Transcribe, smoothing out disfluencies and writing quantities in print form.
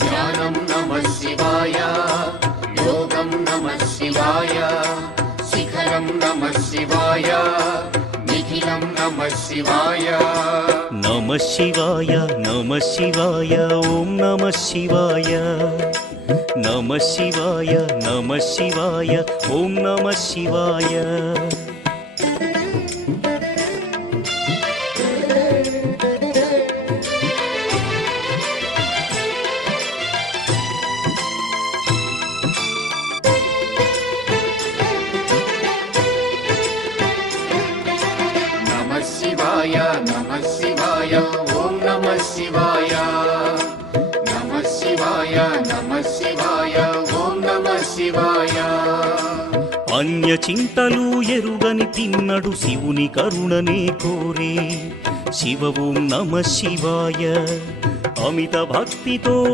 ధ్యానం నమః శివాయ, యోగం నమః శివాయ, శిఖరం నమః శివాయ, నిఖిలం నమః శివాయ. నమః శివాయ నమః శివాయ ఓం నమః శివాయ. నమః శివాయ నమః శివాయ ఓం నమః శివాయ. నమః శివాయ నమః శివాయ ఓం నమః శివాయ. నమః శివాయ నమః శివాయ ఓం నమః శివాయ. అన్య చింతలు ఎరుగని తిన్నడు శివుని కరుణనే కోరే. శివ ఓం నమః శివాయ. అమిత భక్తితో